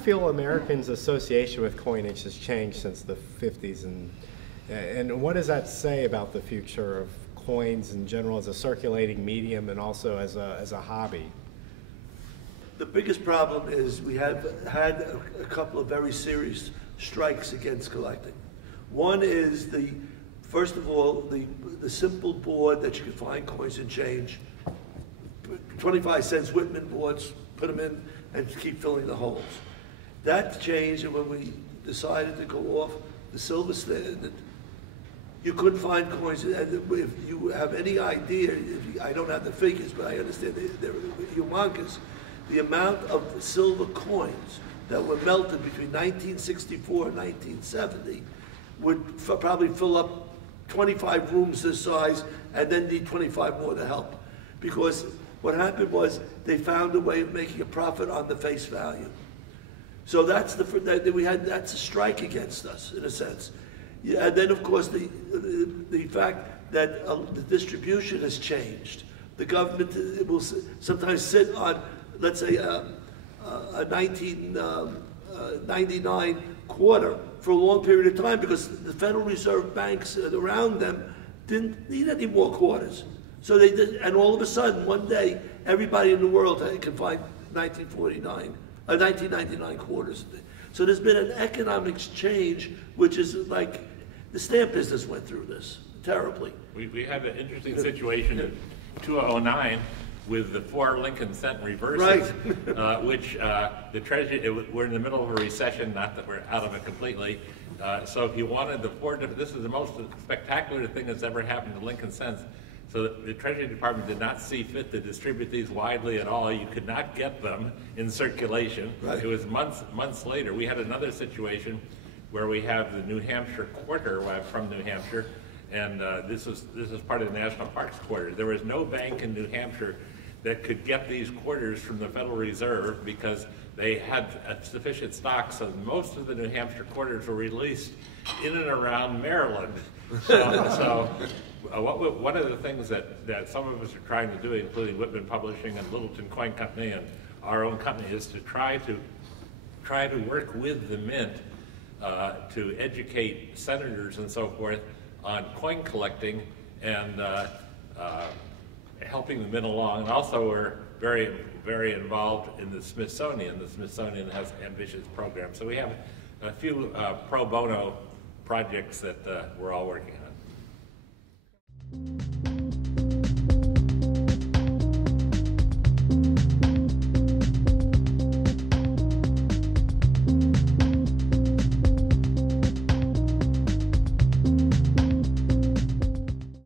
feel Americans' association with coinage has changed since the 50s, and what does that say about the future of coins in general as a circulating medium and also as a hobby? The biggest problem is we have had a couple of very serious strikes against collecting. One is first of all, the simple board that you can find coins and change, 25 cents Whitman boards, put them in and keep filling the holes. That changed, and when we decided to go off the silver standard, you couldn't find coins. And if you have any idea, I don't have the figures, but I understand they're humongous. The amount of silver coins that were melted between 1964 and 1970 would probably fill up 25 rooms this size and then need 25 more to help. Because what happened was they found a way of making a profit on the face value. So that's that's a strike against us in a sense. Yeah, and then of course the fact that the distribution has changed. The government will sometimes sit on, let's say, a 1999 quarter for a long period of time because the Federal Reserve banks around them didn't need any more quarters. So they did, and all of a sudden, one day, everybody in the world can find 1999 quarters. So there's been an economic change, which is like the stamp business went through this terribly. We had an interesting situation in 2009 with the 4 Lincoln cent reverses, right. Which the Treasury, we're in the middle of a recession, not that we're out of it completely. So if you wanted the 4, this is the most spectacular thing that's ever happened to Lincoln cents. So the Treasury Department did not see fit to distribute these widely at all. You could not get them in circulation. Right. It was months later. We had another situation where we have the New Hampshire quarter. I'm from New Hampshire, and this is part of the National Parks quarter. There was no bank in New Hampshire that could get these quarters from the Federal Reserve because they had sufficient stock, so most of the New Hampshire quarters were released in and around Maryland. One of the things that some of us are trying to do, including Whitman Publishing and Littleton Coin Company and our own company, is to try to work with the mint to educate senators and so forth on coin collecting and helping the mint along. And also we're very, very involved in the Smithsonian. The Smithsonian has ambitious programs. So we have a few pro bono projects that we're all working on.